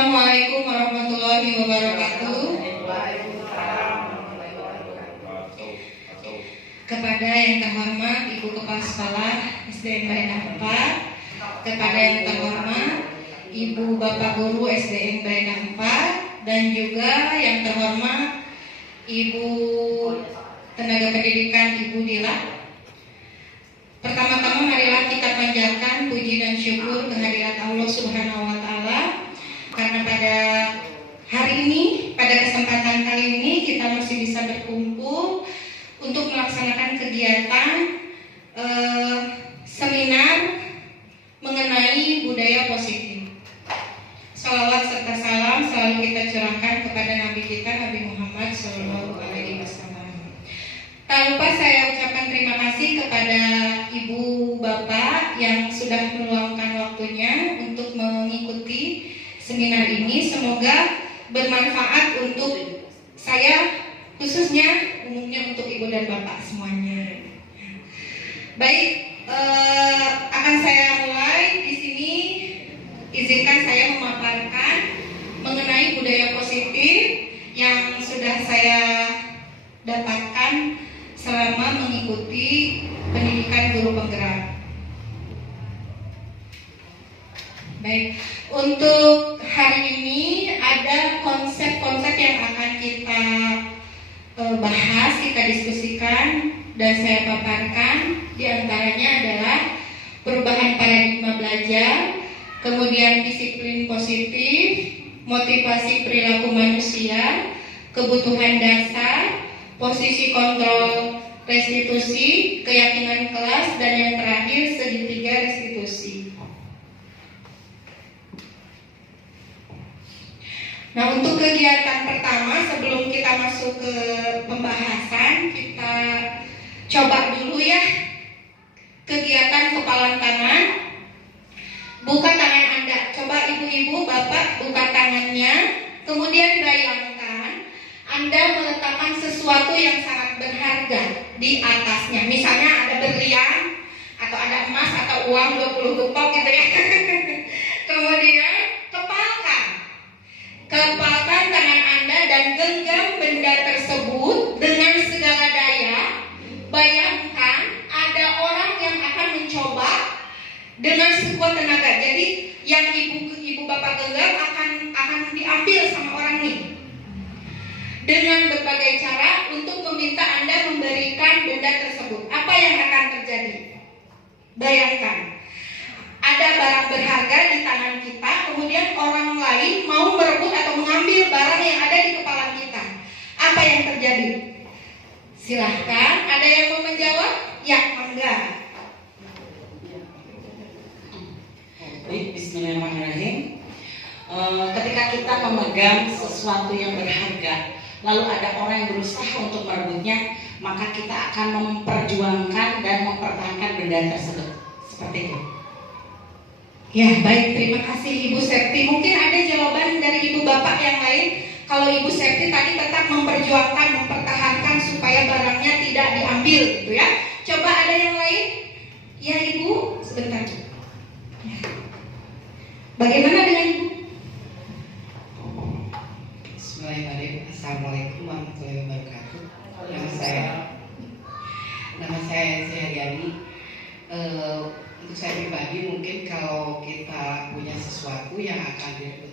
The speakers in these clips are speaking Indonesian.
Assalamualaikum warahmatullahi wabarakatuh. Kepada yang terhormat Ibu Kepala Sekolah SDN Barendah 4, kepada yang terhormat Ibu Bapak Guru SDN Barendah 4, dan juga yang terhormat Ibu Tenaga Pendidikan Ibu Dila. Pertama-tama marilah kita panjatkan puji dan syukur kehadirat Allah Subhanahu wa Ta'ala, karena pada hari ini, pada kesempatan kali ini kita masih bisa berkumpul untuk melaksanakan kegiatan seminar mengenai budaya positif. Salawat serta salam selalu kita curahkan kepada Nabi kita, Nabi Muhammad SAW. Tak lupa saya ucapkan terima kasih kepada Ibu Bapak yang sudah meluangkan waktunya untuk mengikuti seminar ini. Semoga bermanfaat untuk saya, khususnya umumnya untuk Ibu dan Bapak semuanya. Baik, akan saya mulai di sini. Izinkan saya memaparkan mengenai budaya positif yang sudah saya dapatkan selama mengikuti pendidikan guru penggerak. Baik, untuk hari ini ada konsep-konsep yang akan kita bahas, kita diskusikan dan saya paparkan. Di antaranya adalah perubahan paradigma belajar, kemudian disiplin positif, motivasi perilaku manusia, kebutuhan dasar, posisi kontrol restitusi, keyakinan kelas, dan yang terakhir segitiga restitusi. Nah, untuk kegiatan pertama sebelum kita masuk ke pembahasan, kita coba dulu ya kegiatan kepalan tangan. Buka tangan Anda, coba ibu-ibu, bapak buka tangannya, kemudian bayangkan Anda meletakkan sesuatu yang sangat berharga di atasnya. Misalnya ada berlian, atau ada emas, atau uang 20 gepok gitu ya. Kemudian kepalkan tangan Anda dan genggam benda tersebut dengan segala daya. Bayangkan ada orang yang akan mencoba dengan sekuat tenaga. Jadi yang ibu bapak genggam akan diambil sama orang ini dengan berbagai cara untuk meminta Anda memberikan benda tersebut. Apa yang akan terjadi? Bayangkan ada barang berharga di tangan kita, kemudian orang lain mau merebut atau mengambil barang yang ada di kepala kita. Apa yang terjadi? Silahkan, ada yang mau menjawab? Ya, mangga. Bismillahirrahmanirrahim. Ketika kita memegang sesuatu yang berharga, lalu ada orang yang berusaha untuk merebutnya, maka kita akan memperjuangkan dan mempertahankan benda tersebut. Seperti itu. Ya, baik, terima kasih Ibu Septi. Mungkin ada jawaban dari Ibu Bapak yang lain. Kalau Ibu Septi tadi tetap memperjuangkan, mempertahankan supaya barangnya tidak diambil gitu ya. Coba ada yang lain? Ya Ibu, sebentar. Ya. Bagaimana dengan Ibu? Bismillahirrahmanirrahim. Assalamualaikum warahmatullahi wabarakatuh. Nama saya Haryani. Untuk saya pribadi, mungkin kalau kita punya sesuatu yang akan direbut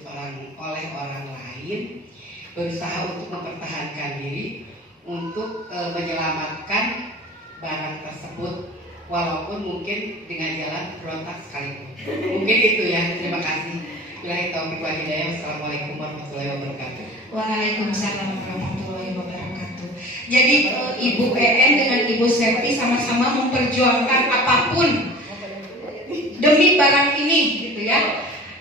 oleh orang lain, berusaha untuk mempertahankan diri untuk menyelamatkan barang tersebut, walaupun mungkin dengan jalan berontak sekalipun. Mungkin itu ya. Terima kasih. Billahi taufiq wal hidayah. Wassalamualaikum warahmatullahi wabarakatuh. Waalaikumsalam warahmatullahi wabarakatuh. Jadi Ibu EN dengan Ibu Septi sama-sama memperjuangkan apapun demi barang ini gitu ya.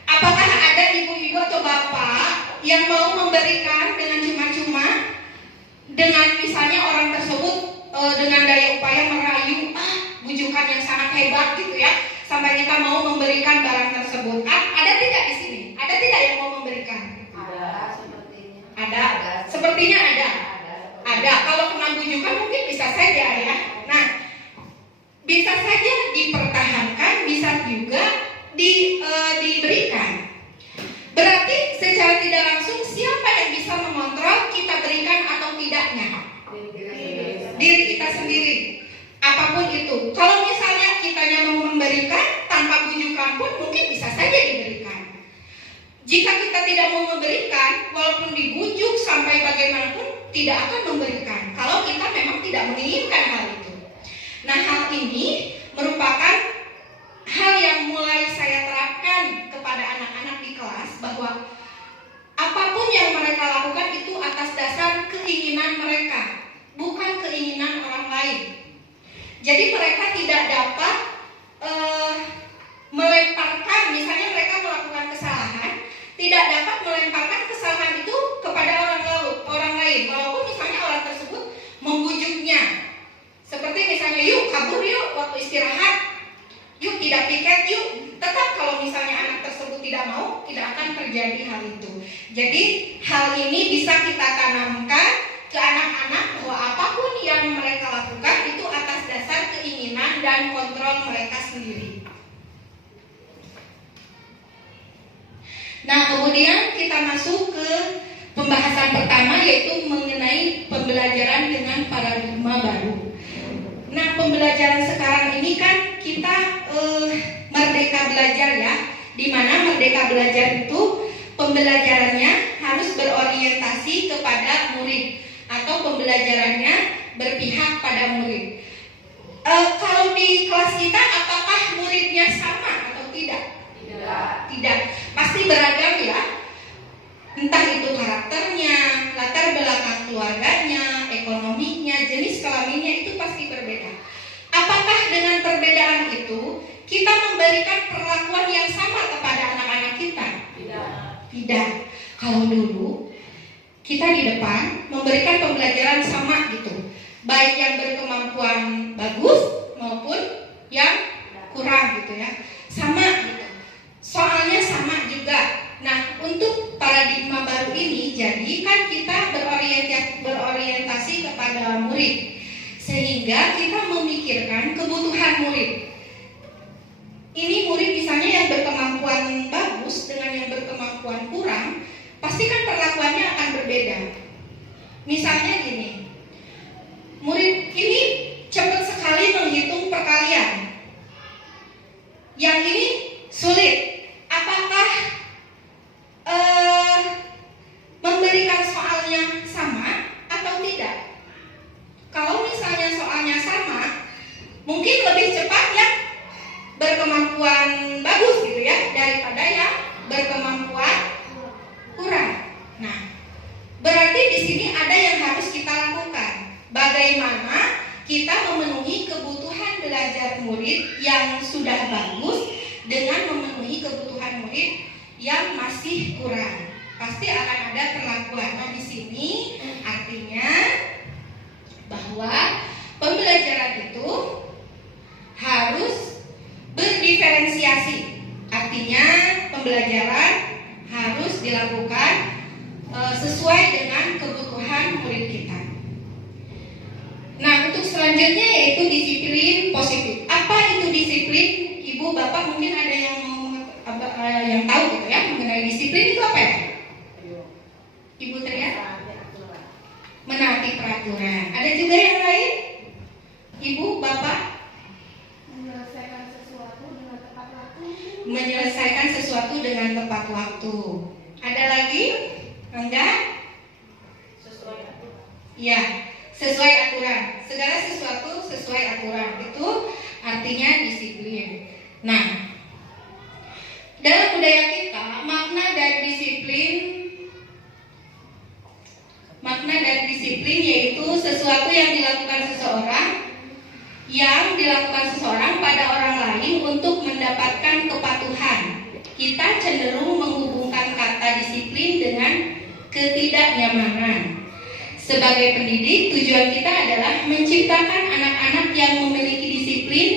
Apakah ada ibu-ibu atau bapak yang mau memberikan dengan cuma-cuma, dengan misalnya orang tersebut dengan daya upaya merayu bujukan yang sangat hebat gitu ya, sampai kita mau memberikan barang tersebut? Ada tidak di sini? Ada tidak yang mau memberikan? Ada sepertinya. Ada. Sepertinya ada. Ada. Kalau kena bujukan mungkin bisa saja ya. Nah, bisa saja dipertahankan, bisa juga diberikan. Berarti secara itu. Kalau misalnya kitanya mau memberikan tanpa bujukan pun mungkin bisa saja diberikan. Jika kita tidak mau memberikan, walaupun dibujuk sampai bagaimanapun tidak akan memberikan. Kalau kita memang tidak menginginkan hal itu. Nah, hal ini merupakan hal yang mulai saya terapkan kepada anak-anak di kelas, bahwa apapun yang mereka lakukan itu atas dasar keinginan mereka, bukan keinginan orang lain. Jadi mereka tidak dapat melemparkan, misalnya mereka melakukan kesalahan, tidak dapat melemparkan kesalahan itu kepada orang lain, walaupun misalnya orang tersebut membujuknya. Seperti misalnya, yuk kabur yuk waktu istirahat, yuk tidak piket yuk. Tetap kalau misalnya anak tersebut tidak mau, tidak akan terjadi hal itu. Jadi hal ini bisa kita tanamkan ke anak-anak bahwa apapun yang mereka lakukan itu atas dasar keinginan dan kontrol mereka sendiri. Nah, kemudian kita masuk ke pembahasan pertama, yaitu mengenai pembelajaran dengan paradigma baru. Nah, pembelajaran sekarang ini kan kita merdeka belajar ya, di mana merdeka belajar itu pembelajarannya harus berorientasi kepada murid atau pembelajarannya berpihak pada murid. Kalau di kelas kita apakah muridnya sama atau tidak? Tidak, pasti beragam ya. Entah itu karakternya, latar belakang keluarganya, ekonominya, jenis kelaminnya itu pasti berbeda. Apakah dengan perbedaan itu kita memberikan perlakuan yang sama kepada anak-anak kita? Tidak. Kalau dulu kita di depan memberikan pembelajaran sama gitu, baik yang berkemampuan bagus maupun yang kurang gitu ya, sama gitu. Soalnya sama juga. Nah, untuk paradigma baru ini, jadi kan kita berorientasi kepada murid, sehingga kita memikirkan kebutuhan murid. Ini murid misalnya yang berkemampuan bagus dengan yang berkemampuan kurang, pasti kan perlakuannya akan berbeda. Misalnya gini, murid ini cepat sekali menghitung perkalian, yang ini sulit. Apakah memberikan soalnya sama atau tidak? Kalau misalnya soalnya sama, mungkin lebih cepat yang berkemampuan bagus gitu ya, daripada yang berkemampuan kurang. Nah, berarti di sini ada yang harus kita lakukan. Bagaimana kita memenuhi kebutuhan belajar murid yang sudah bagus dengan memenuhi kebutuhan murid yang masih kurang. Pasti akan ada perlakuan. Nah, di sini artinya bahwa pembelajaran itu harus berdiferensiasi. Artinya pembelajaran harus dilakukan sesuai dengan kebutuhan murid kita. Nah, untuk selanjutnya yaitu disiplin positif. Apa itu disiplin? Ibu, bapak mungkin ada yang yang tahu gitu ya mengenai disiplin itu apa ya? Ibu teriak? Menaati peraturan. Ada juga yang lain? Ibu, bapak? Menyelesaikan sesuatu dengan tepat waktu. Menyelesaikan sesuatu dengan tepat waktu. Ada lagi? Enggak? Sesuai aturan. Iya, sesuai aturan. Segala sesuatu sesuai aturan. Itu artinya disiplin. Nah, dalam budaya kita, makna dari disiplin yaitu sesuatu yang dilakukan seseorang pada orang lain untuk mendapatkan kepatuhan. Kita cenderung menghubungkan kata disiplin dengan ketidaknyamanan. Sebagai pendidik, tujuan kita adalah menciptakan anak-anak yang memiliki disiplin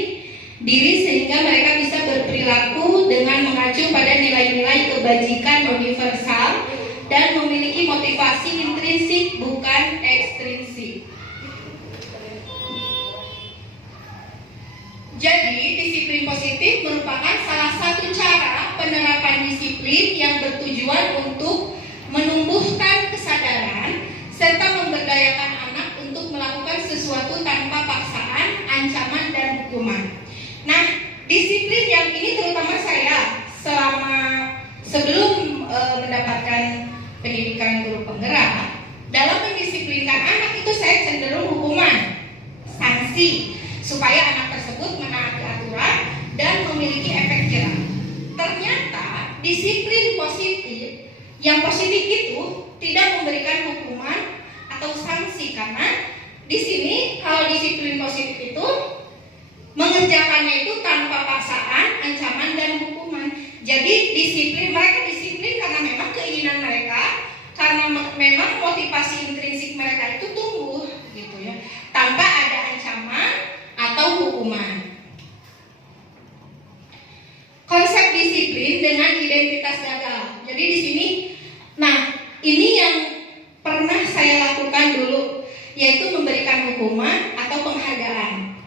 diri sehingga mereka bisa berperilaku dengan mengacu pada nilai-nilai kebajikan universal dan memiliki motivasi intrinsik bukan ekstrinsik. Jadi, disiplin positif merupakan salah satu cara penerapan disiplin yang bertujuan untuk menumbuhkan kesadaran serta memberdayakan anak untuk melakukan sesuatu tanpa paksaan, ancaman, dan mendapatkan pendidikan guru penggerak, dalam mendisiplinkan anak itu saya cenderung hukuman, sanksi, supaya anak tersebut menaati aturan dan memiliki efek jerah. Ternyata disiplin positif, yang positif itu tidak memberikan hukuman atau sanksi, karena di sini kalau disiplin positif itu mengerjakannya itu tanpa paksaan, ancaman dan hukuman. Jadi mereka disiplin karena memang keinginan mereka, karena memang motivasi intrinsik mereka itu tumbuh gitu ya, tanpa ada ancaman atau hukuman. Konsep disiplin dengan identitas gagal. Jadi di sini, nah ini yang pernah saya lakukan dulu, yaitu memberikan hukuman atau penghargaan.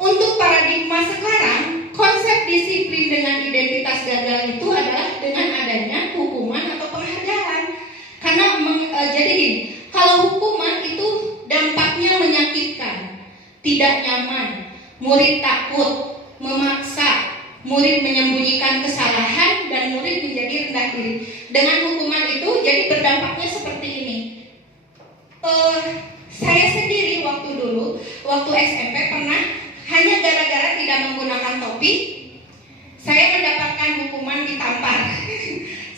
Untuk paradigma sekarang, konsep disiplin dengan identitas gagal itu adalah dengan adanya hukuman atau penghargaan. Karena jadi gini, kalau hukuman itu dampaknya menyakitkan, tidak nyaman, murid takut, memaksa, murid menyembunyikan kesalahan, dan murid menjadi rendah diri. Dengan hukuman itu jadi berdampaknya seperti ini. Saya sendiri waktu SMP pernah, hanya gara-gara tidak menggunakan topi, saya mendapatkan hukuman ditampar.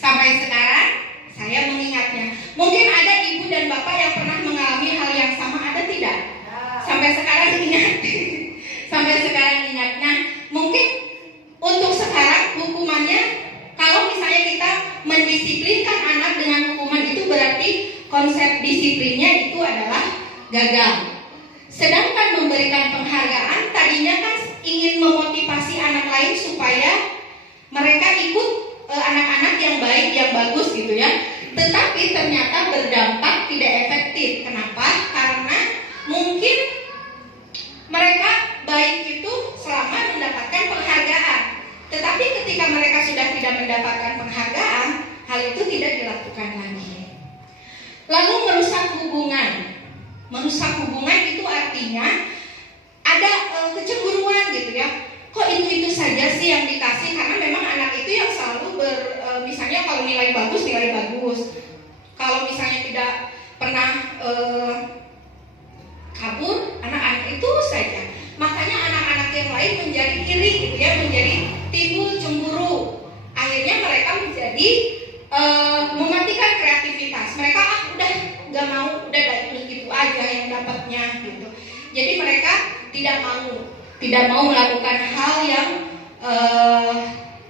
Sampai sekarang saya mengingatnya. Mungkin ada ibu dan bapak yang pernah mengalami hal yang sama, ada tidak? Sampai sekarang ingat. Sampai sekarang ingat. Nah, mungkin untuk sekarang hukumannya, kalau misalnya kita mendisiplinkan anak dengan hukuman, itu berarti konsep disiplinnya itu adalah gagal. Sedangkan memberikan penghargaan tadinya kan ingin memotivasi anak lain supaya mereka ikut anak-anak yang baik, yang bagus gitu ya. Tetapi ternyata berdampak tidak efektif. Kenapa? Karena mungkin mereka baik itu selama mendapatkan penghargaan. Tetapi ketika mereka sudah tidak mendapatkan penghargaan, hal itu tidak dilakukan lagi. Lalu merusak hubungan. Merusak hubungan itu artinya ada kecemburuan gitu ya. Kok itu saja sih yang dikasih, karena memang anak itu yang selalu misalnya kalau nilai bagus. Kalau misalnya tidak pernah kabur, anak-anak itu saja. Makanya anak-anak yang lain menjadi iri gitu ya, menjadi timbul cemburu. Akhirnya mereka menjadi mematikan kreativitas. Mereka udah nggak mau, udah gitu aja yang dapatnya gitu. Jadi mereka tidak mau melakukan hal yang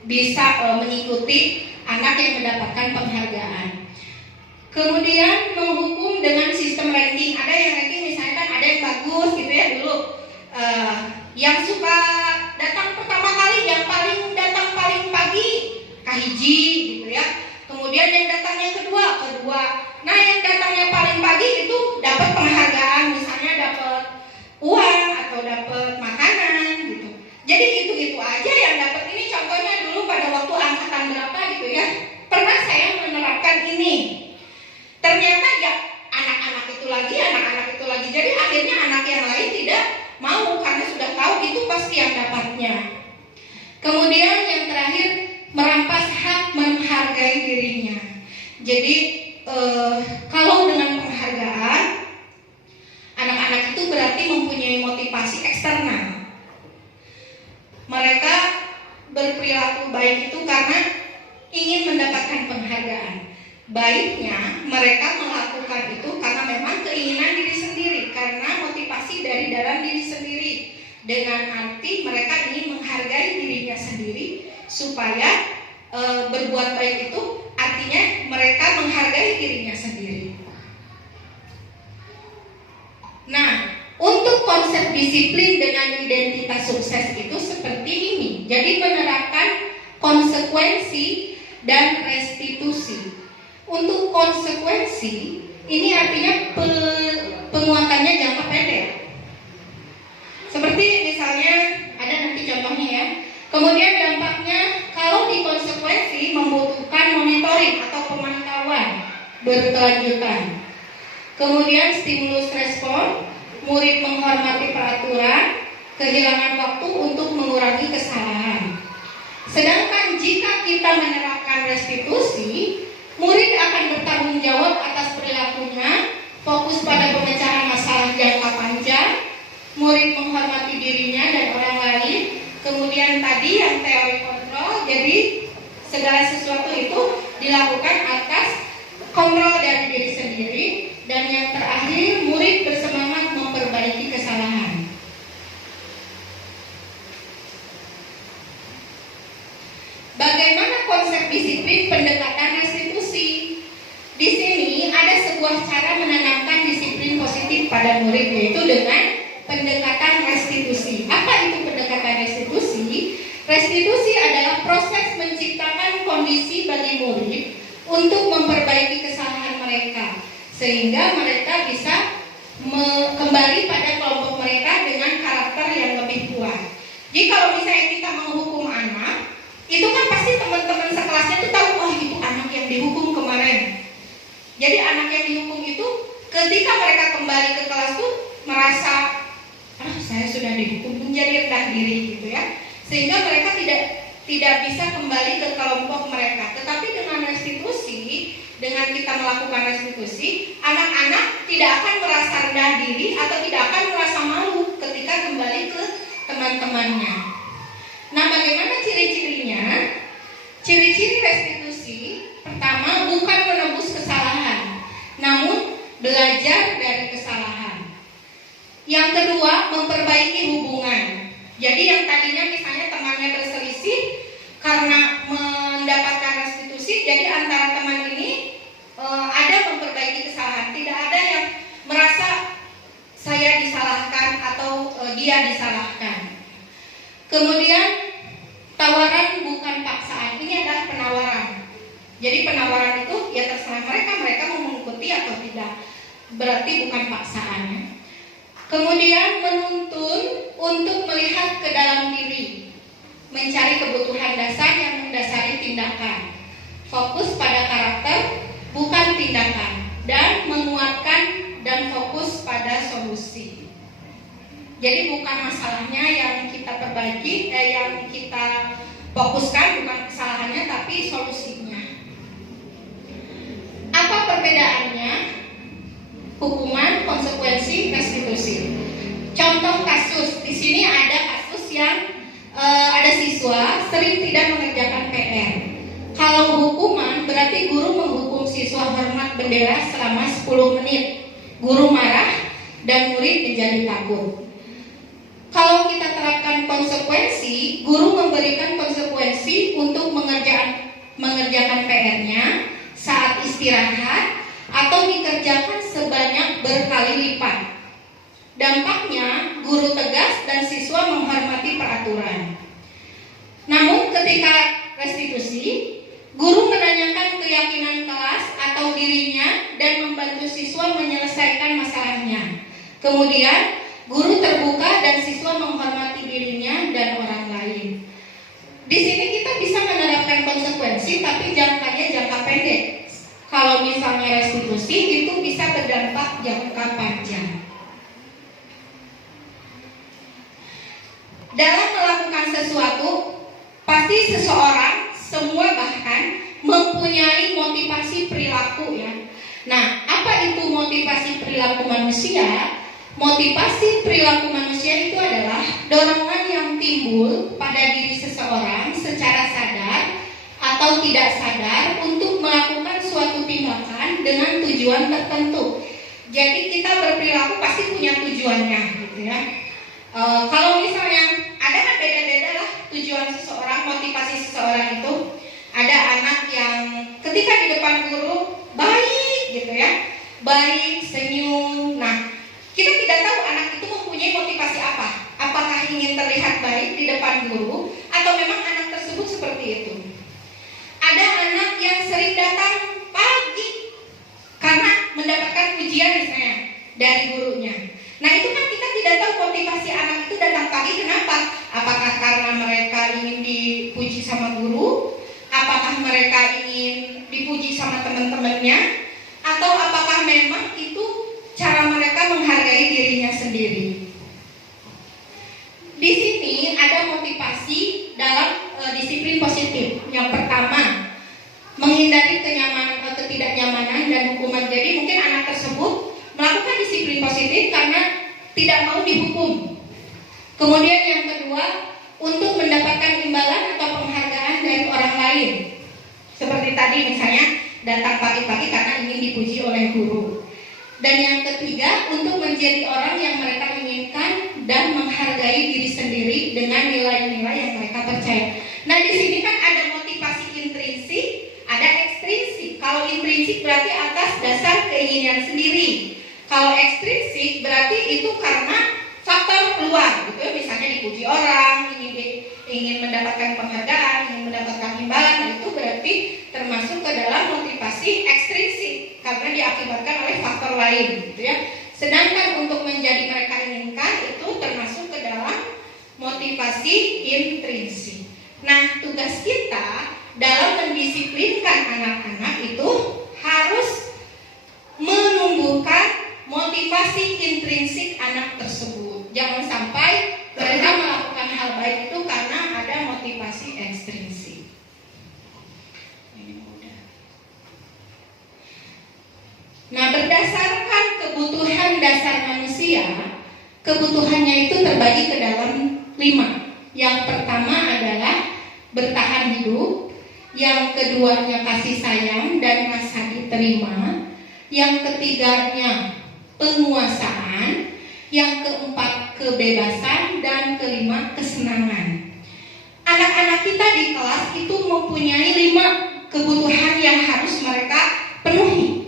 bisa mengikuti anak yang mendapatkan penghargaan. Kemudian menghukum dengan sistem ranking. Ada yang ranking misalnya kan ada yang bagus gitu ya dulu, yang suka datang pertama kali, yang datang paling pagi kahiji gitu ya. Kemudian yang datang yang kedua. Nah yang datangnya paling pagi itu dapat penghargaan, misalnya dapat uang atau dapat makanan gitu. Jadi itu aja yang dapat. Ini contohnya dulu pada waktu angkatan berapa gitu ya, pernah saya menerapkan ini. Ternyata ya anak-anak itu lagi. Jadi akhirnya anak yang lain tidak mau, karena sudah tahu itu pasti yang dapatnya. Kemudian yang terakhir, merampas hak menghargai dirinya. Jadi kalau dengan penghargaan, anak-anak itu berarti mempunyai motivasi eksternal. Mereka berperilaku baik itu karena ingin mendapatkan penghargaan. Baiknya mereka melakukan itu karena memang keinginan diri sendiri, karena motivasi dari dalam diri sendiri. Dengan arti mereka ingin menghargai dirinya sendiri, supaya berbuat baik itu artinya mereka menghargai dirinya sendiri. Nah, untuk konsep disiplin dengan identitas sukses itu seperti ini. Jadi menerapkan konsekuensi dan restitusi. Untuk konsekuensi ini artinya penguatannya jangka pendek. Seperti misalnya ada nanti contohnya ya. Kemudian dampaknya kalau dikonsekuensi membutuhkan monitoring atau pemantauan berkelanjutan. Kemudian stimulus respon, murid menghormati peraturan, kehilangan waktu untuk mengurangi kesalahan. Sedangkan jika kita menerapkan restitusi, murid akan bertanggung jawab atas perilakunya, fokus pada pemecahan masalah jangka panjang, murid menghormati dirinya dan orang lain. Kemudian tadi yang teori kontrol, jadi segala sesuatu itu dilakukan atas kontrol dari diri sendiri. Dan yang terakhir, murid bersemangat memperbaiki kesalahan. Bagaimana konsep disiplin pendekatan restitusi? Di sini ada sebuah cara menanamkan disiplin positif pada murid, yaitu dengan pendekatan restitusi. Apa itu pendekatan restitusi? Restitusi adalah proses menciptakan kondisi bagi murid untuk memperbaiki kesalahan mereka, sehingga mereka bisa kembali pada kelompok mereka dengan karakter yang lebih kuat. Jadi kalau misalnya kita menghukum anak, itu kan pasti teman-teman sekelasnya itu tahu, oh itu anak yang dihukum kemarin. Jadi anak yang dihukum itu ketika mereka kembali ke kelas tuh merasa, saya sudah dihukum, menjadi rendah diri gitu ya, sehingga mereka tidak bisa kembali ke kelompok mereka. Tetapi dengan restitusi, dengan kita melakukan restitusi, anak-anak tidak akan merasa rendah diri atau tidak akan merasa malu ketika kembali ke teman-temannya. Nah, bagaimana ciri-cirinya? Ciri-ciri restitusi, pertama, bukan menebus kesalahan, namun belajar dari kesalahan. Yang kedua, memperbaiki hubungan. Jadi yang tadinya misalnya temannya berselisih, karena mendapatkan restitusi, jadi antara teman ini ada memperbaiki kesalahan. Tidak ada yang merasa saya disalahkan atau dia disalahkan. Kemudian tawaran bukan paksaan. Ini adalah penawaran. Jadi penawaran itu ya terserah mereka mau mengikuti atau tidak. Berarti bukan paksaan. Kemudian menuntun untuk melihat ke dalam diri, mencari kebutuhan dasar yang mendasari tindakan, fokus pada karakter bukan tindakan, dan menguatkan dan fokus pada solusi. Jadi bukan masalahnya yang kita perbaiki, yang kita fokuskan, bukan kesalahannya tapi solusinya. Apa perbedaannya? Hukuman, konsekuensi, restitusi. Contoh kasus, di sini ada kasus yang ada siswa sering tidak mengerjakan PR. Kalau hukuman berarti guru menghukum siswa hormat bendera selama 10 menit. Guru marah dan murid menjadi takut. Kalau kita terapkan konsekuensi, guru memberikan konsekuensi untuk mengerjakan PR-nya saat istirahat atau dikerjakan sebanyak berkali lipat. Dampaknya, guru tegas dan siswa menghormati peraturan. Namun ketika restitusi, guru menanyakan keyakinan kelas atau dirinya dan membantu siswa menyelesaikan masalahnya. Kemudian, guru terbuka dan siswa menghormati dirinya dan orang lain. Di sini kita bisa menerapkan konsekuensi, tapi jangkanya jangka pendek. Kalau misalnya restitusi, itu bisa berdampak jangka panjang. Dalam melakukan sesuatu, pasti seseorang, semua bahkan mempunyai motivasi perilaku ya. Nah, apa itu motivasi perilaku manusia? Motivasi perilaku manusia itu adalah dorongan yang timbul pada diri seseorang secara sadar atau tidak sadar untuk melakukan suatu tindakan dengan tujuan tertentu. Jadi kita berperilaku pasti punya tujuannya gitu ya. Kalau misalnya ada kan beda-beda lah tujuan seseorang, motivasi seseorang itu. Ada anak yang ketika di depan guru baik gitu ya, baik, senyum. Nah, kita tidak tahu anak itu mempunyai motivasi apa. Apakah ingin terlihat baik di depan guru atau memang anak tersebut seperti itu. Ada anak yang sering datang pagi karena mendapatkan pujian misalnya dari gurunya. Nah, itu kan kita tidak tahu motivasi anak itu datang pagi kenapa. Apakah karena mereka ingin dipuji sama guru? Apakah mereka ingin dipuji sama teman-temannya? Atau apakah memang itu cara mereka menghargai dirinya sendiri? Di sini ada motivasi dalam disiplin positif. Yang pertama, menghindari ketidaknyamanan dan hukuman. Jadi mungkin anak tersebut melakukan disiplin positif karena tidak mau dihukum. Kemudian yang kedua, untuk mendapatkan imbalan atau penghargaan dari orang lain. Seperti tadi misalnya datang pagi-pagi karena ingin dipuji oleh guru. Dan yang ketiga, untuk menjadi orang yang mereka inginkan dan menghargai diri sendiri dengan nilai-nilai yang mereka percaya. Nah, di sini kan ada motivasi intrinsik, ada ekstrinsik. Kalau intrinsik berarti atas dasar keinginan sendiri. Kalau ekstrinsik berarti itu karena faktor luar, gitu. Misalnya dipuji orang, ingin mendapatkan penghargaan, ingin mendapatkan imbalan, itu berarti termasuk ke dalam motivasi ekstrinsik karena diakibatkan oleh faktor lain, gitu ya. Sedangkan untuk menjadi mereka inginkan itu termasuk ke dalam motivasi intrinsik. Nah, tugas kita dalam mendisiplinkan anak-anak itu harus menumbuhkan motivasi intrinsik anak tersebut. Jangan sampai mereka melakukan hal baik itu karena ada motivasi ekstrinsik. Nah, berdasarkan kebutuhan dasar manusia, kebutuhannya itu terbagi ke dalam 5. Yang pertama adalah bertahan hidup, yang keduanya kasih sayang dan rasa diterima, yang ketiganya penguasaan, yang keempat kebebasan, dan kelima kesenangan. Anak-anak kita di kelas itu mempunyai 5 kebutuhan yang harus mereka penuhi.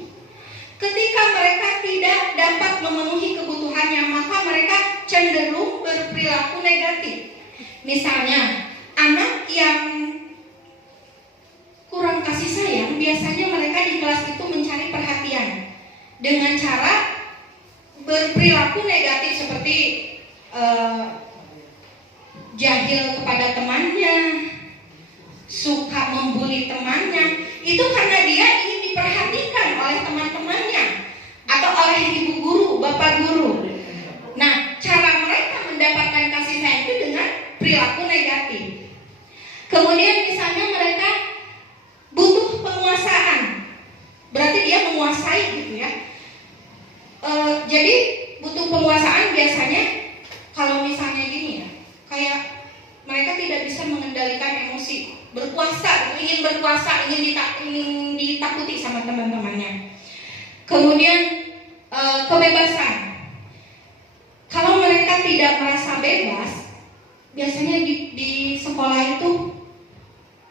Ketika mereka tidak dapat memenuhi kebutuhannya, maka mereka cenderung berperilaku negatif. Misalnya, anak yang kurang kasih sayang, biasanya mereka di kelas itu mencari perhatian dengan cara berperilaku negatif seperti jahil kepada temannya, suka membuli temannya. Itu karena dia ingin diperhatikan oleh teman-temannya atau oleh ibu guru, bapak guru. Nah, cara mereka mendapatkan kasih sayang itu dengan perilaku negatif. Kemudian misalnya mereka butuh penguasaan, berarti dia menguasai, gitu ya. Jadi butuh penguasaan biasanya kalau misalnya gini ya, kayak mereka tidak bisa mengendalikan emosi, berkuasa, ingin berkuasa, ingin ditakuti sama teman-temannya. Kemudian kebebasan. Kalau mereka tidak merasa bebas, biasanya di sekolah itu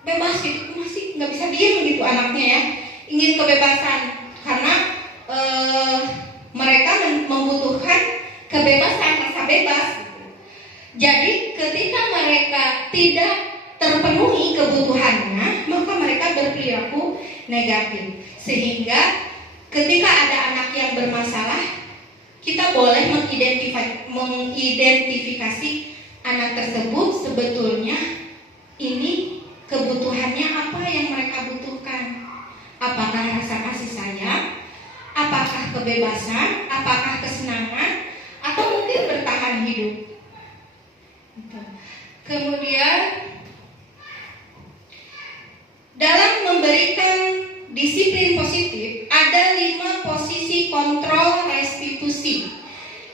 bebas gitu, masih nggak bisa diem gitu anaknya ya, ingin kebebasan karena mereka membutuhkan kebebasan, rasa bebas gitu. Jadi ketika mereka tidak terpenuhi kebutuhannya, maka mereka berperilaku negatif. Sehingga ketika ada anak yang bermasalah, kita boleh mengidentifikasi anak tersebut sebetulnya ini kebutuhannya apa yang mereka butuhkan. Apakah rasa kasih sayang, apakah kebebasan, apakah kesenangan, atau mungkin bertahan hidup. Kemudian dalam memberikan disiplin positif ada 5 posisi kontrol restitusi.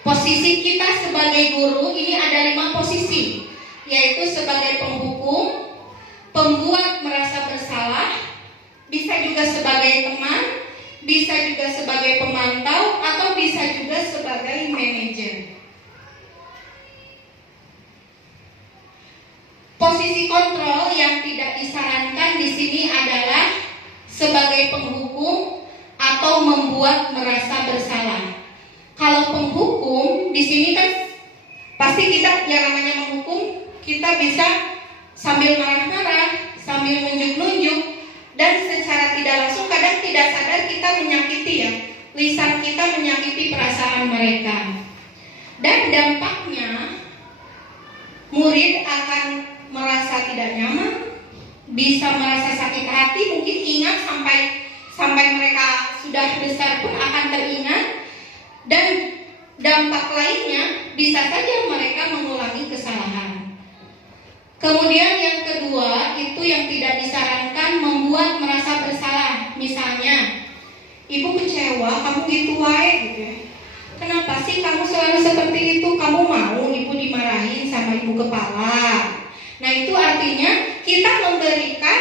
Posisi kita sebagai guru ini ada 5 posisi, yaitu sebagai penghukum, pembuat merasa bersalah, bisa juga sebagai teman, bisa juga sebagai pemantau, atau bisa juga sebagai manajer. Posisi kontrol yang tidak disarankan di sini adalah sebagai penghukum atau membuat merasa bersalah. Kalau penghukum di sini kan pasti kita yang namanya menghukum, kita bisa sambil marah-marah, sambil nunjuk-nunjuk, dan secara tidak langsung kadang tidak sadar kita menyakiti ya, lisan kita menyakiti perasaan mereka. Dan dampaknya murid akan merasa tidak nyaman, bisa merasa sakit hati, mungkin ingat sampai mereka sudah besar pun akan teringat, dan dampak lainnya bisa saja mereka mengulangi kesalahan. Kemudian yang kedua, itu yang tidak disarankan membuat merasa bersalah. Misalnya, ibu kecewa, kamu gitu wae gitu ya. Kenapa sih kamu selalu seperti itu? Kamu mau ibu dimarahin sama ibu kepala. Nah, itu artinya kita memberikan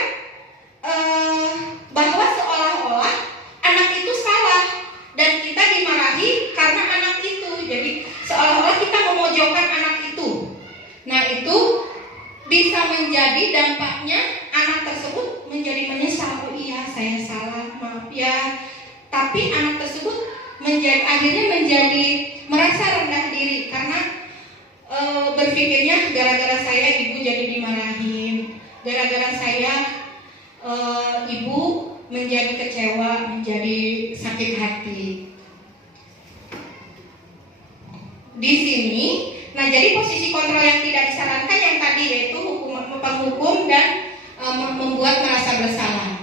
bahwa seolah-olah anak itu salah dan kita dimarahi karena anak itu. Jadi seolah-olah kita memojokkan anak itu. Nah, itu bisa menjadi dampaknya anak tersebut menjadi menyesal. Oh iya, saya salah, maaf ya. Tapi anak tersebut akhirnya menjadi merasa rendah diri karena berpikirnya gara-gara saya ibu jadi dimarahin, gara-gara saya ibu menjadi kecewa, menjadi sakit hati. Di sini, nah jadi posisi kontrol yang tidak disarankan yang tadi yaitu penghukum dan membuat merasa bersalah.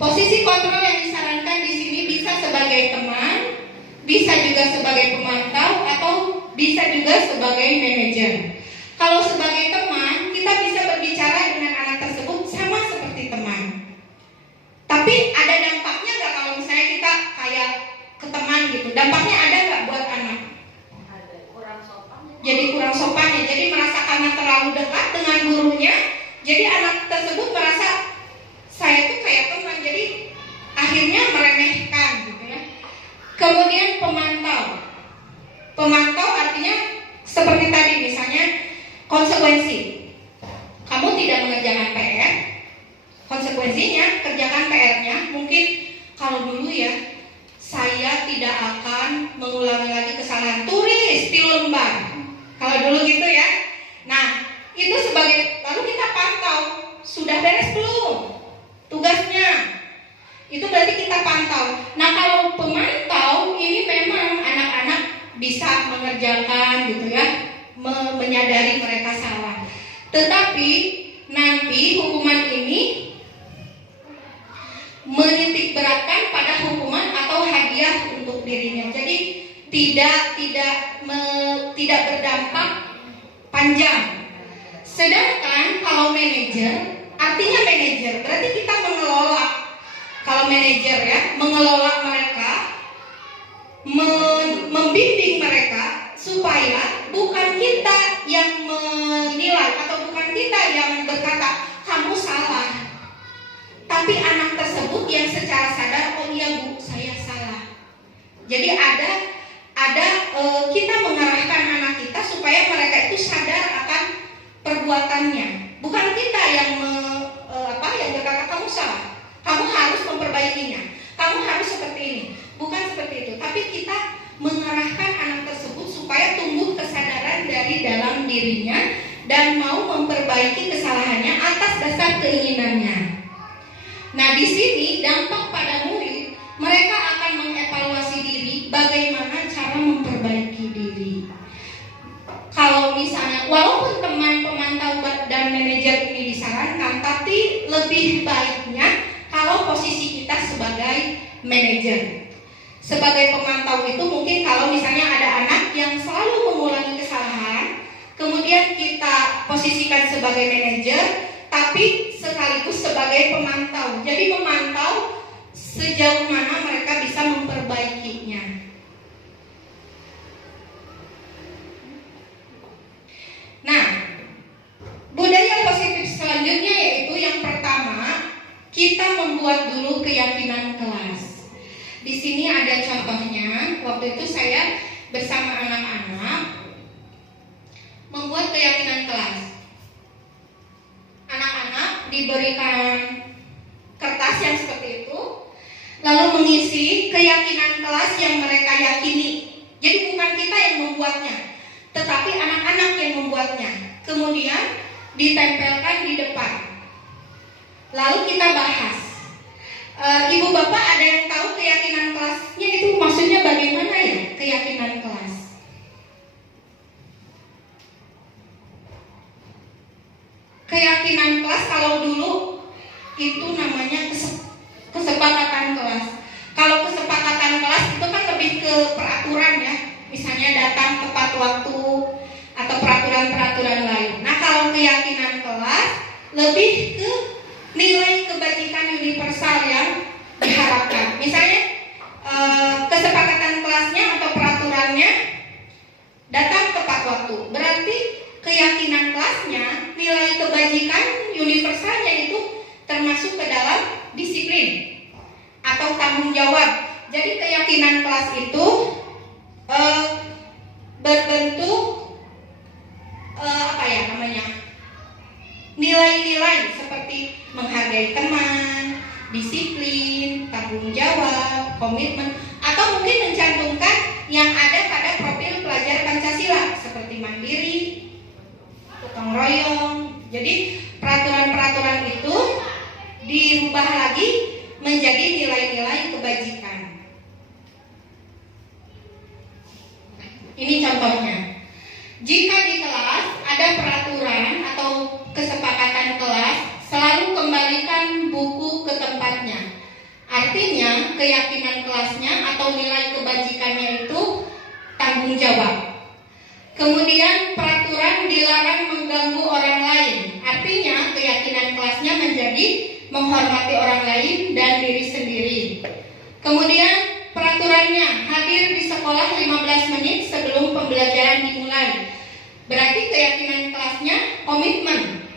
Posisi kontrol yang disarankan di sini bisa sebagai teman, bisa juga sebagai pemantau, atau bisa juga sebagai manajer. Kalau sebagai teman, kita bisa berbicara dengan anak tersebut sama seperti teman. Tapi ada dampaknya nggak kalau misalnya kita kayak ke teman gitu? Dampaknya ada nggak buat anak? Jadi kurang sopan ya. Jadi merasa karena terlalu dekat dengan gurunya, jadi anak tersebut merasa saya tuh kayak teman, jadi akhirnya meremehkan gitu ya. Kemudian pemantau. Pemantau artinya seperti tadi misalnya konsekuensi. Kamu tidak mengerjakan PR, konsekuensinya kerjakan PR-nya. Mungkin kalau dulu ya, saya tidak akan mengulangi lagi kesalahan, tulis di lembar. Kalau dulu gitu ya. Nah, itu sebagai, lalu kita pantau, sudah beres belum tugasnya? Itu berarti kita pantau. Nah, kalau pemantau ini memang anak-anak bisa mengerjakan gitu ya, menyadari mereka salah. Tetapi nanti hukuman ini menitik beratkan pada hukuman atau hadiah untuk dirinya. Jadi tidak berdampak panjang. Sedangkan kalau manajer, artinya manajer berarti kita mengelola. Kalau manajer ya, mengelola mereka, membimbing mereka supaya bukan kita yang menilai atau bukan kita yang berkata kamu salah, tapi anak tersebut yang secara sadar, oh iya bu, saya salah. Jadi ada kita mengarahkan anak kita supaya mereka itu sadar akan perbuatannya. Bukan kita yang yang berkata kamu salah, kamu harus memperbaikinya, kamu harus seperti ini. Bukan seperti itu, tapi kita mengarahkan anak tersebut supaya tumbuh kesadaran dari dalam dirinya dan mau memperbaiki kesalahannya atas dasar keinginannya. Nah, di sini dampak pada murid, mereka akan mengevaluasi diri, bagaimana cara memperbaiki diri. Kalau misalnya, walaupun teman pemantau dan manajer ini disarankan, tapi lebih baiknya kalau posisi kita sebagai manajer. Sebagai pemantau itu mungkin kalau misalnya ada anak yang selalu mengulangi kesalahan, kemudian kita posisikan sebagai manajer, tapi sekaligus sebagai pemantau. Jadi memantau sejauh mana mereka bisa memperbaikinya. Nah, budaya positif selanjutnya yaitu yang pertama, kita membuat dulu keyakinan kelas. Di sini ada contohnya. Waktu itu saya bersama anak-anak membuat keyakinan kelas. Anak-anak diberikan kertas yang seperti itu, lalu mengisi keyakinan kelas yang mereka yakini. Jadi bukan kita yang membuatnya, tetapi anak-anak yang membuatnya. Kemudian ditempelkan di depan. Lalu kita bahas. Ibu bapak ada yang tahu keyakinan kelasnya itu maksudnya bagaimana ya? Keyakinan kelas. Keyakinan kelas kalau dulu itu namanya kesepakatan kelas. Kalau kesepakatan kelas itu kan lebih ke peraturan ya. Misalnya datang tepat waktu atau peraturan-peraturan lain. Nah, kalau keyakinan kelas keyakinan kelas itu berbentuk nilai-nilai seperti menghargai teman, disiplin, tanggung jawab, komitmen, atau mungkin mencantumkan yang ada pada profil pelajar Pancasila seperti mandiri, gotong royong. Jadi peraturan-peraturan itu dirubah lagi menjadi nilai-nilai kebajikan. Ini contohnya. Jika di kelas ada peraturan atau kesepakatan kelas, selalu kembalikan buku ke tempatnya. Artinya keyakinan kelasnya atau nilai kebajikannya itu tanggung jawab. Kemudian peraturan dilarang mengganggu orang lain. Artinya keyakinan kelasnya menjadi menghormati orang lain dan diri sendiri. Kemudian peraturannya hadir di sekolah 15 menit sebelum pembelajaran dimulai. Berarti keyakinan kelasnya komitmen.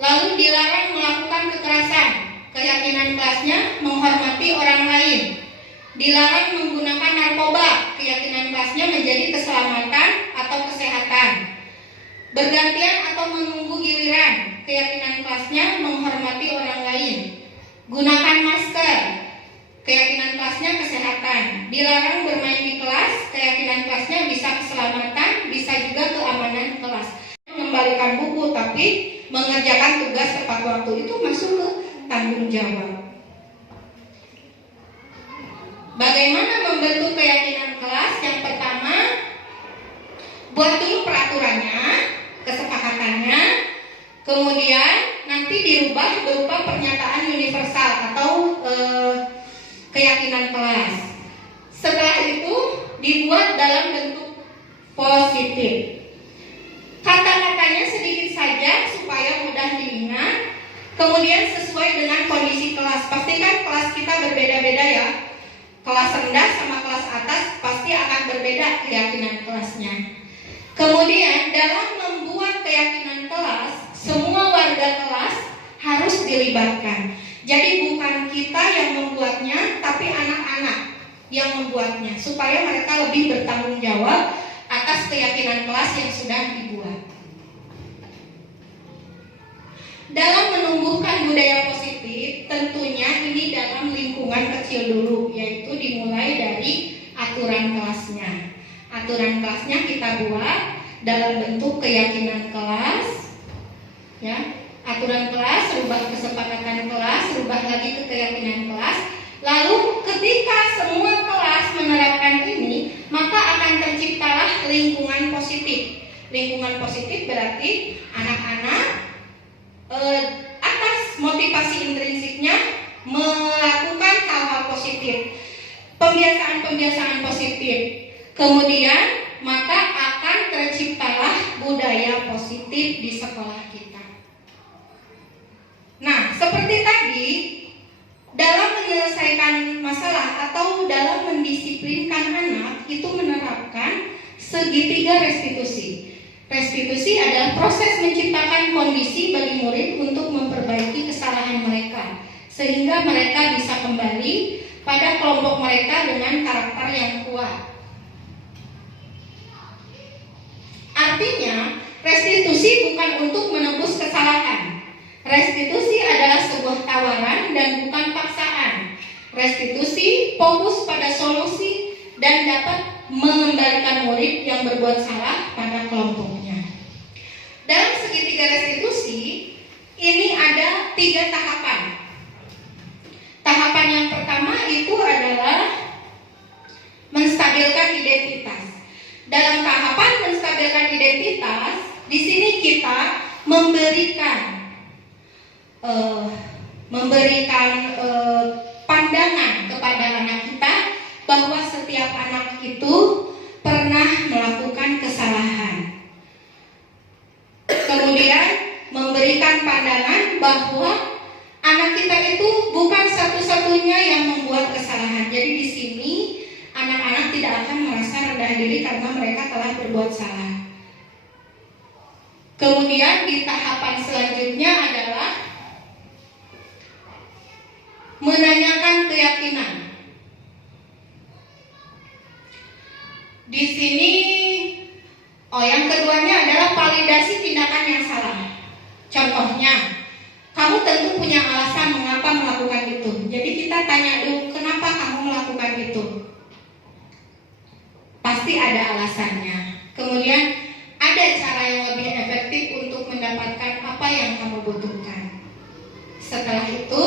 Lalu dilarang melakukan kekerasan. Keyakinan kelasnya menghormati orang lain. Dilarang menggunakan narkoba. Keyakinan kelasnya menjadi keselamatan atau kesehatan. Bergantian atau menunggu giliran. Keyakinan kelasnya menghormati orang lain. Gunakan masker. Keyakinan kelasnya kesehatan. Dilarang bermain di kelas. Keyakinan kelasnya bisa keselamatan, bisa juga keamanan kelas. Mengembalikan buku tapi mengerjakan tugas tepat waktu itu masuk ke tanggung jawab. Bagaimana membentuk keyakinan kelas? Yang pertama, buat dulu peraturannya, kesepakatannya, kemudian nanti dirubah berupa pernyataan universal atau keyakinan kelas. Setelah itu dibuat dalam bentuk positif. Kata-katanya sedikit saja supaya mudah diingat. Kemudian sesuai dengan kondisi kelas. Pastikan kelas kita berbeda-beda ya. Kelas rendah sama kelas atas pasti akan berbeda keyakinan kelasnya. Kemudian dalam membuat keyakinan kelas, semua warga kelas harus dilibatkan. Jadi bukan kita yang membuatnya, tapi anak-anak yang membuatnya, supaya mereka lebih bertanggung jawab atas keyakinan kelas yang sudah dibuat. Dalam menumbuhkan budaya positif, tentunya ini dalam lingkungan kecil dulu, yaitu dimulai dari aturan kelasnya. Aturan kelasnya kita buat dalam bentuk keyakinan kelas, ya. Aturan kelas, rubah kesepakatan kelas, rubah lagi ke keyakinan kelas. Lalu ketika semua kelas menerapkan ini, maka akan terciptalah lingkungan positif. Lingkungan positif berarti anak-anak atas motivasi intrinsiknya melakukan hal-hal positif, pembiasaan-pembiasaan positif. Kemudian maka akan terciptalah budaya positif di sekolah kita. Nah, seperti tadi, dalam menyelesaikan masalah atau dalam mendisiplinkan anak itu menerapkan segitiga restitusi. Restitusi adalah proses menciptakan kondisi bagi murid untuk memperbaiki kesalahan mereka, sehingga mereka bisa kembali pada kelompok mereka dengan karakter yang kuat. Artinya, restitusi bukan untuk menebus kesalahan. Restitusi adalah sebuah tawaran dan bukan paksaan. Restitusi fokus pada solusi dan dapat mengembalikan murid yang berbuat salah pada kelompoknya. Dalam segitiga restitusi, ini ada 3 tahapan. Tahapan yang pertama itu adalah menstabilkan identitas. Dalam tahapan menstabilkan identitas, di sini kita memberikan pandangan kepada anak kita bahwa setiap anak itu pernah melakukan kesalahan. Kemudian memberikan pandangan bahwa anak kita itu bukan satu-satunya yang membuat kesalahan. Jadi di sini anak-anak tidak akan merasa rendah diri karena mereka telah berbuat salah. Kemudian di tahapan selanjutnya adalah menanyakan keyakinan. Di sini, yang keduanya adalah validasi tindakan yang salah. Contohnya, kamu tentu punya alasan mengapa melakukan itu. Jadi kita tanya dulu, kenapa kamu melakukan itu? Pasti ada alasannya. Kemudian ada cara yang lebih efektif untuk mendapatkan apa yang kamu butuhkan. Setelah itu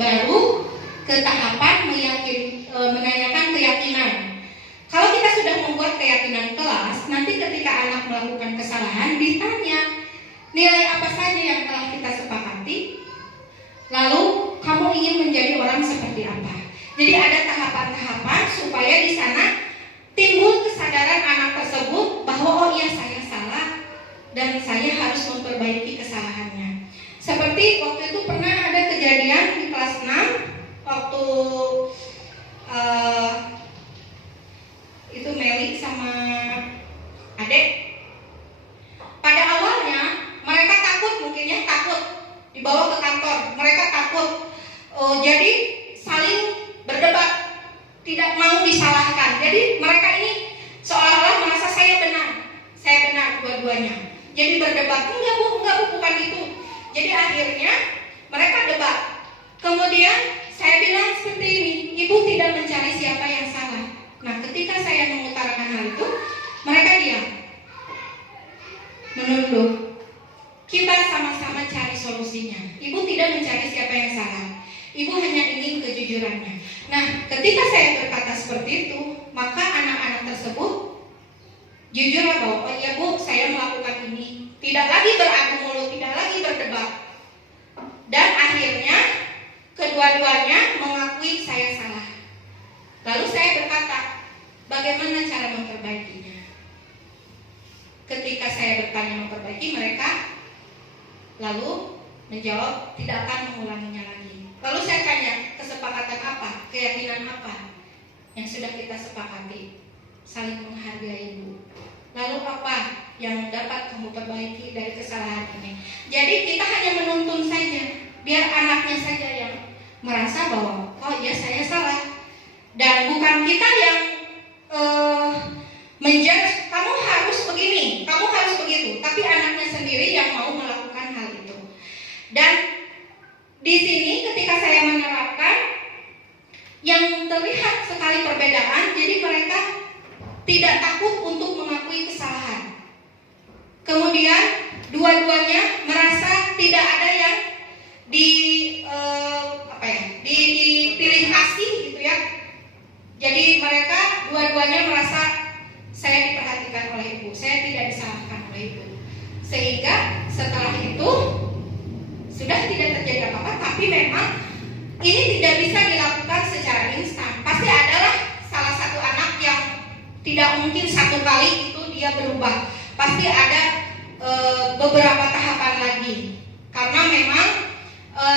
baru ke tahapan menanyakan keyakinan. Kalau kita sudah membuat keyakinan kelas, nanti ketika anak melakukan kesalahan ditanya nilai apa saja yang telah kita sepakati, lalu kamu ingin menjadi orang seperti apa. Jadi ada tahapan-tahapan supaya di sana timbul kesadaran anak tersebut bahwa oh iya saya salah dan saya harus memperbaiki kesalahannya. Seperti waktu itu pernah ada kejadian di kelas 6 waktu itu Meli sama Adek. Pada awalnya mereka takut, mungkin ya takut dibawa ke kantor. Mereka takut, jadi saling berdebat, tidak mau disalahkan. Jadi mereka ini seolah-olah merasa saya benar dua-duanya. Jadi berdebat, enggak bu, bukan itu. Jadi akhirnya mereka debat. Kemudian saya bilang seperti ini, ibu tidak mencari siapa yang salah. Nah, ketika saya mengutarakan hal itu, mereka diam, menunduk. Kita sama-sama cari solusinya. Ibu tidak mencari siapa yang salah. Ibu hanya ingin kejujurannya. Nah, ketika saya berkata seperti itu, maka anak-anak tersebut jujurlah bahwa oh ya bu, saya melakukan ini. Tidak lagi beradu mulut, tidak lagi berdebat. Dan akhirnya kedua-duanya mengakui saya salah. Lalu saya berkata, bagaimana cara memperbaikinya? Ketika saya bertanya memperbaiki, mereka lalu menjawab tidak akan mengulanginya lagi. Lalu saya tanya, kesepakatan apa? Keyakinan apa yang sudah kita sepakati? Saling menghargai ibu. Lalu apa yang dapat kamu perbaiki dari kesalahan ini? Jadi kita hanya menuntun saja, biar anaknya saja yang merasa bahwa oh ya saya salah. Dan bukan kita yang menjudge, kamu harus begini, kamu harus begitu. Tapi anaknya sendiri yang mau melakukan hal itu. Dan di sini ketika saya menerapkan, yang terlihat sekali perbedaan. Jadi mereka tidak takut untuk mengakui kesalahan. Kemudian dua-duanya merasa tidak ada yang dipilih kasih gitu ya. Jadi mereka dua-duanya merasa saya diperhatikan oleh ibu, saya tidak disalahkan oleh ibu. Sehingga setelah itu sudah tidak terjadi apa-apa. Tapi memang ini tidak bisa dilakukan secara instan. Pasti adalah salah satu anak yang tidak mungkin satu kali itu dia berubah. Pasti ada beberapa tahapan lagi. Karena memang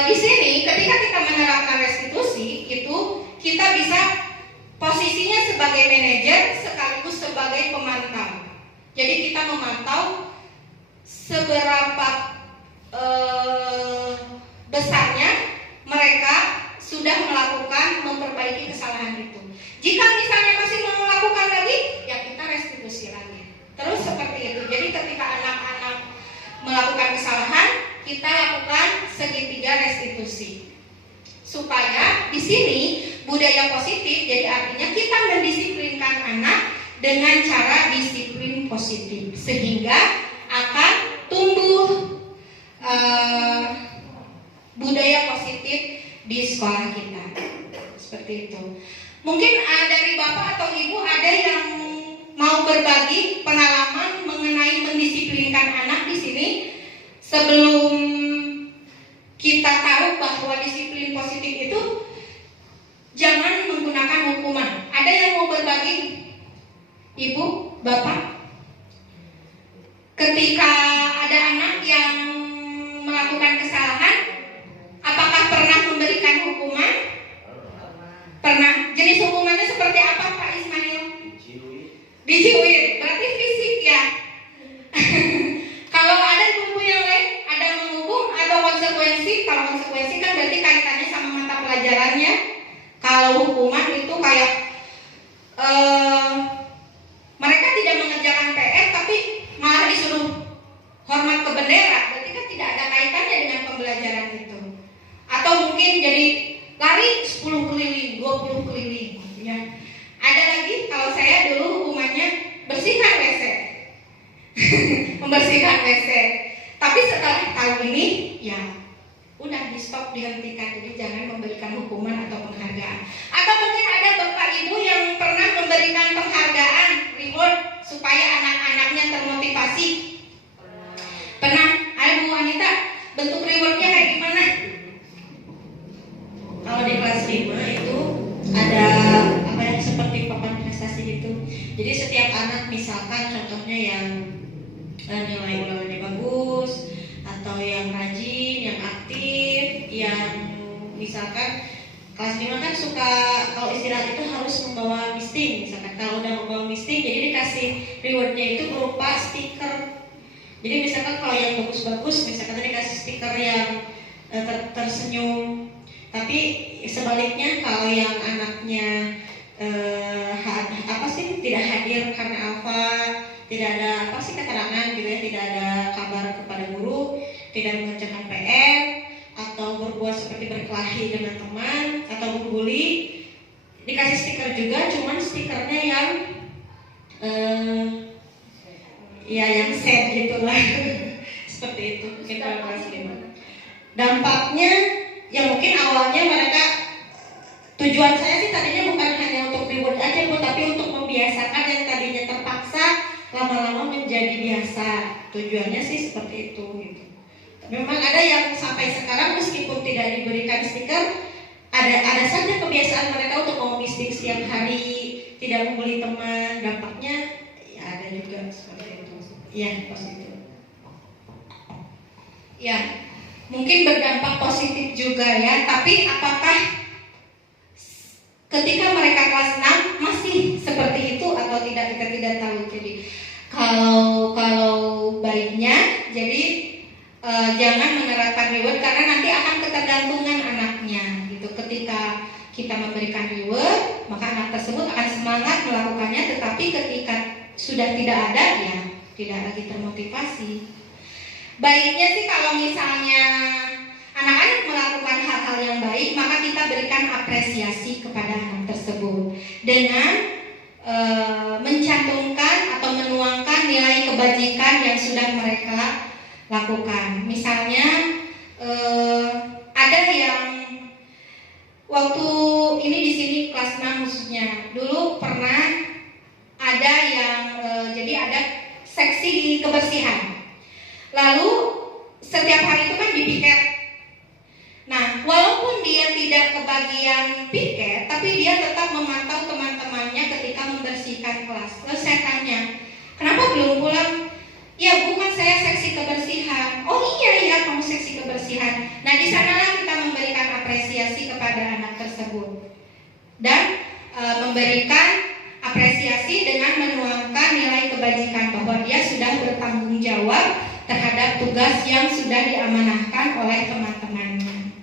di sini ketika kita menerapkan restitusi itu kita bisa posisinya sebagai manajer sekaligus sebagai pemantau. Jadi kita memantau seberapa besarnya mereka sudah melakukan memperbaiki kesalahan itu. Jika misalnya masih mau melakukan lagi, ya kita restitusi lagi. Terus seperti itu. Jadi ketika anak-anak melakukan kesalahan, kita lakukan segitiga restitusi. Supaya di sini budaya positif, jadi artinya kita mendisiplinkan anak dengan cara disiplin positif, sehingga akan tumbuh budaya positif di sekolah kita. Seperti itu. Mungkin dari bapak atau ibu ada yang mau berbagi pengalaman mengenai mendisiplinkan anak di sini sebelum kita tahu bahwa disiplin positif itu jangan menggunakan hukuman. Ada yang mau berbagi? Ibu, bapak? Ketika ada anak yang melakukan kesalahan, apakah pernah memberikan hukuman? Pernah. Jenis hukumannya seperti apa Pak Ismail? Dijiwir. Berarti fisik ya. Kalau ada ibu yang lain, ada menghukum atau konsekuensi. Kalau konsekuensi kan berarti kaitannya sama mata pelajarannya. Kalau hukuman itu kayak Ya. Ada lagi kalau saya dulu hukumannya bersihkan WC. Membersihkan WC. Tapi setelah tahu ini, ya udah di stop, dihentikan. Jadi jangan memberikan hukuman atau penghargaan. Atau mungkin ada bapak ibu yang pernah memberikan penghargaan, reward supaya anak-anaknya termotivasi. Pernah? Ayo Bu Anita, bentuk rewardnya kayak gimana? Kalau di kelas 5 itu ada apa ya, seperti papan prestasi gitu. Jadi setiap anak misalkan contohnya yang nilai ulangannya bagus atau yang rajin, yang aktif, yang misalkan kelas 5 kan suka kalau istirahat itu harus membawa misting. Misalkan kalau udah membawa misting jadi dikasih rewardnya itu berupa stiker. Jadi misalkan kalau yang bagus-bagus misalkan tadi dikasih stiker yang tersenyum. Tapi sebaliknya kalau yang anaknya tidak hadir karena apa, tidak ada keterangan gitu ya, tidak ada kabar kepada guru, tidak mengerjakan PR atau berbuat seperti berkelahi dengan teman atau berbuli, dikasih stiker juga, cuman stikernya yang yang sad gitulah. Seperti itu mungkin kalau kelas 5. Dampaknya ya mungkin awalnya mereka, tujuan saya sih tadinya bukan hanya untuk reward aja Bu, tapi untuk membiasakan yang tadinya terpaksa lama-lama menjadi biasa. Tujuannya sih seperti itu gitu. Memang ada yang sampai sekarang meskipun tidak diberikan stiker, ada saja kebiasaan mereka untuk mau misting setiap hari, tidak membuli teman. Dampaknya ya ada juga seperti itu. Ya positif. Ya, mungkin berdampak positif juga ya. Tapi apakah ketika mereka kelas 6 masih seperti itu atau tidak, kita tidak tahu. Jadi kalau baiknya jadi jangan menerapkan reward karena nanti akan ketergantungan anaknya gitu. Ketika kita memberikan reward, maka anak tersebut akan semangat melakukannya, tetapi ketika sudah tidak ada, ya tidak lagi termotivasi. Baiknya sih kalau misalnya anak-anak melakukan hal-hal yang baik, maka kita berikan apresiasi kepada anak tersebut dengan mencantumkan atau menuangkan nilai kebajikan yang sudah mereka lakukan. Misalnya ada yang waktu ini di sini kelas 6 khususnya, dulu pernah ada yang jadi ada seksi kebersihan. Lalu setiap hari itu kan dipiket. Nah, walaupun dia tidak kebagian piket, tapi dia tetap memantau teman-temannya ketika membersihkan kelas. Lalu saya tanya, kenapa belum pulang? Ya bukan, saya seksi kebersihan. Oh iya kamu seksi kebersihan. Nah di sanalah kita memberikan apresiasi kepada anak tersebut dan memberikan apresiasi dengan menuangkan nilai kebajikan bahwa dia sudah bertanggung jawab terhadap tugas yang sudah diamanahkan oleh teman-temannya.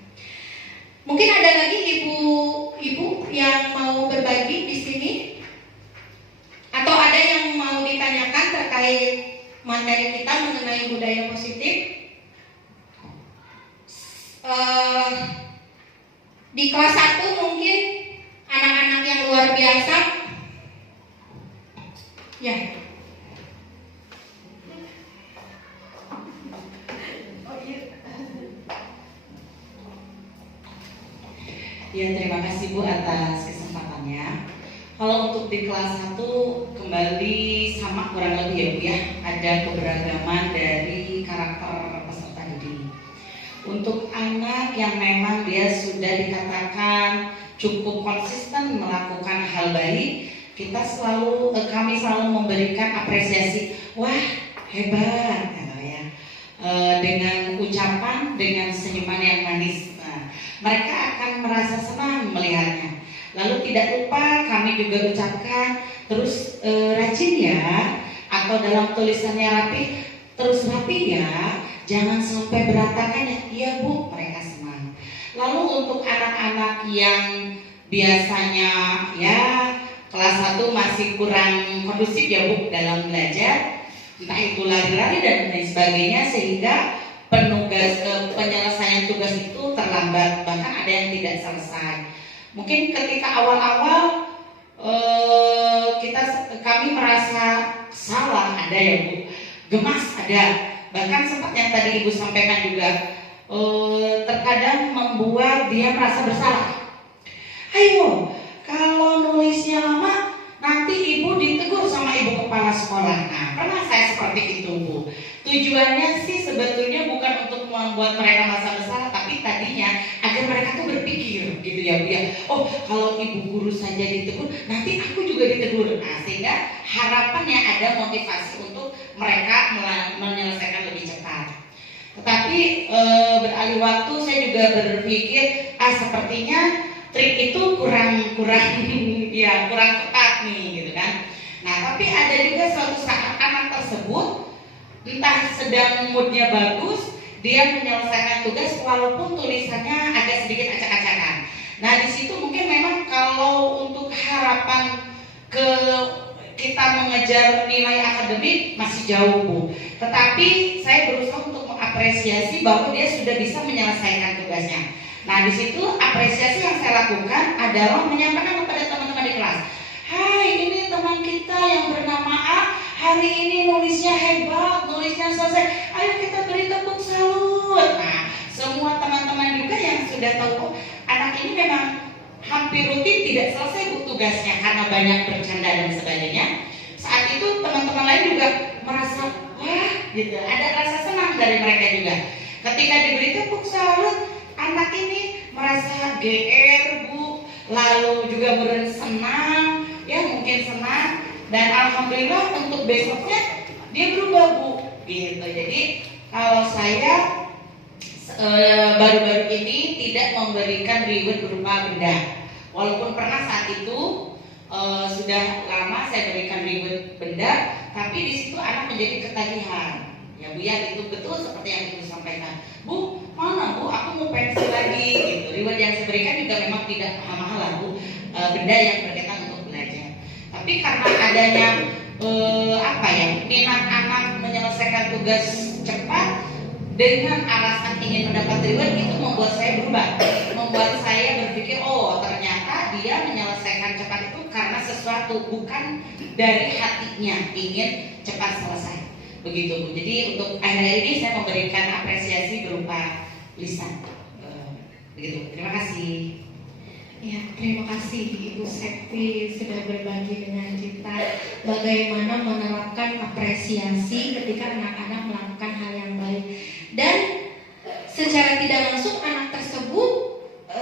Mungkin ada lagi ibu-ibu yang mau berbagi di sini, atau ada yang mau ditanyakan terkait materi kita mengenai budaya positif. Di kelas 1 mungkin anak-anak yang luar biasa. Ya. Ya, terima kasih Bu atas kesempatannya. Kalau untuk di kelas 1 kembali sama kurang lebih ya Bu ya, ada keberagaman dari karakter peserta didik. Untuk anak yang memang dia sudah dikatakan cukup konsisten melakukan hal baik, kami selalu memberikan apresiasi. Wah, hebat ya. Dengan ucapan, dengan senyuman yang manis. Nah, mereka akan merasa senang melihatnya. Lalu tidak lupa kami juga ucapkan terus rajin ya, atau dalam tulisannya rapi, terus rapi ya, jangan sampai berantakan ya. Iya Bu, mereka senang. Lalu untuk anak-anak yang biasanya ya kelas 1 masih kurang kondusif ya Bu dalam belajar, entah itu lari-lari dan lain sebagainya, sehingga penyelesaian tugas itu terlambat, bahkan ada yang tidak selesai. Mungkin ketika awal-awal kami merasa salah, ada ya Bu, gemas ada, bahkan sempat yang tadi Ibu sampaikan juga, terkadang membuat dia merasa bersalah. Ayo, kalau nulisnya lama, nanti Ibu ditegur sama Ibu kepala sekolah. Nah, pernah saya seperti itu Bu. Tujuannya sih sebetulnya bukan untuk membuat mereka merasa bersalah, tapi tadinya agar mereka tuh berpikir gitu ya Bu ya. Oh, kalau ibu guru saja ditegur, nanti aku juga ditegur. Nah, sehingga harapannya ada motivasi untuk mereka menyelesaikan lebih cepat. Tetapi beralih waktu saya juga berpikir, sepertinya trik itu kurang ya kurang tepat nih gitu kan. Nah, tapi ada juga suatu saat anak tersebut entah sedang moodnya bagus, dia menyelesaikan tugas walaupun tulisannya agak sedikit acak-acakan. Nah, di situ mungkin memang kalau untuk harapan ke kita mengejar nilai akademik masih jauh Bu. Tetapi saya berusaha untuk mengapresiasi bahwa dia sudah bisa menyelesaikan tugasnya. Nah, di situ apresiasi yang saya lakukan adalah menyampaikan kepada teman-teman di kelas. Hai, ini teman kita yang bernama A, hari ini nulisnya hebat, nulisnya selesai. Ayo kita beri tepuk salut. Nah, semua teman-teman juga yang sudah tahu anak ini memang hampir rutin tidak selesai Bu tugasnya karena banyak bercanda dan sebagainya. Saat itu teman-teman lain juga merasa wah gitu, ada rasa senang dari mereka juga. Ketika diberi tepuk salut, anak ini merasa GR Bu, lalu juga bersenang, ya mungkin senang, dan alhamdulillah untuk besoknya dia berubah Bu gitu. Jadi kalau saya baru-baru ini tidak memberikan reward berupa benda, walaupun pernah saat itu sudah lama saya berikan reward benda, tapi di situ anak menjadi ketagihan ya Bu ya. Itu betul seperti yang Ibu sampaikan, Bu mana Bu, aku mau pensil lagi gitu. Reward yang saya berikan juga memang tidak mahal-mahal lah Bu, benda yang berkaitan untuk belajar. Tapi karena adanya minat anak menyelesaikan tugas cepat dengan alasan ingin mendapat reward, itu membuat saya berubah, membuat saya berpikir oh ternyata dia menyelesaikan cepat itu karena sesuatu, bukan dari hatinya ingin cepat selesai. Begitu Bu. Jadi untuk akhir-akhir ini saya memberikan apresiasi berupa lisan. Begitu. Terima kasih. Ya, terima kasih Ibu Septi sudah berbagi dengan kita bagaimana menerapkan apresiasi ketika anak-anak melakukan hal yang baik. Dan secara tidak langsung anak tersebut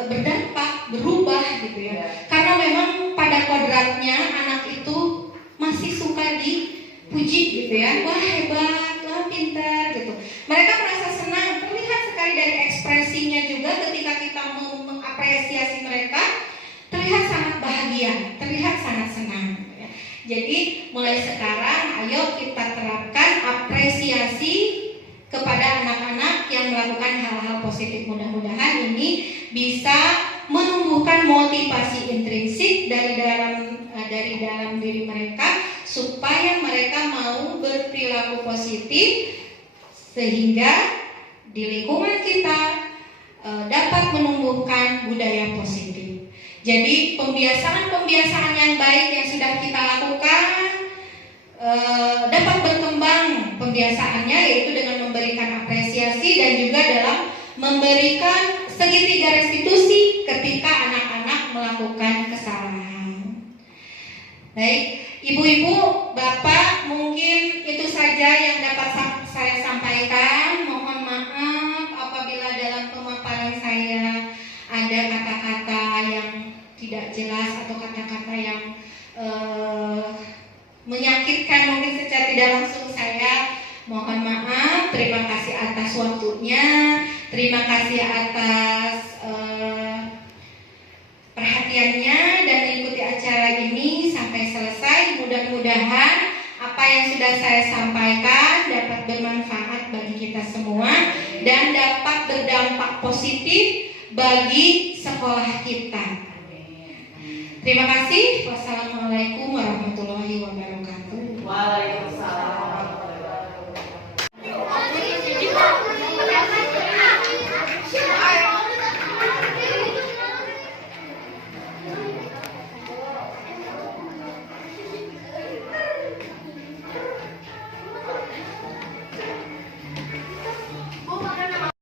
berdampak, berubah gitu ya. Karena memang pada kodratnya anak itu masih suka dipuji gitu ya. Wah hebat, wah pintar gitu. Mereka merasa senang, terlihat sekali dari ekspresinya juga ketika kita mau mengapresiasi mereka, terlihat sangat bahagia, terlihat sangat senang. Jadi mulai sekarang ayo kita terapkan apresiasi kepada anak-anak yang melakukan hal-hal positif. Mudah-mudahan ini bisa menumbuhkan motivasi intrinsik dari dalam diri mereka supaya mereka mau berperilaku positif, sehingga di lingkungan kita dapat menumbuhkan budaya positif. Jadi pembiasaan-pembiasaan yang baik yang sudah kita lakukan dapat berkembang pembiasaannya, yaitu dengan memberikan apresiasi dan juga dalam memberikan segitiga restitusi ketika anak-anak melakukan kesalahan. Baik, Ibu-ibu, Bapak, mungkin itu saja yang dapat saya sampaikan. Mohon maaf apabila dalam pemaparan saya ada kata-kata yang tidak jelas atau kata-kata yang menyakitkan mungkin secara tidak langsung. Saya mohon maaf. Terima kasih atas waktunya, terima kasih atas perhatiannya dan mengikuti acara ini sampai selesai. Mudah-mudahan apa yang sudah saya sampaikan dapat bermanfaat bagi kita semua dan dapat berdampak positif bagi sekolah kita. Terima kasih. Wassalamualaikum warahmatullahi wabarakatuh. Waalaikumsalam.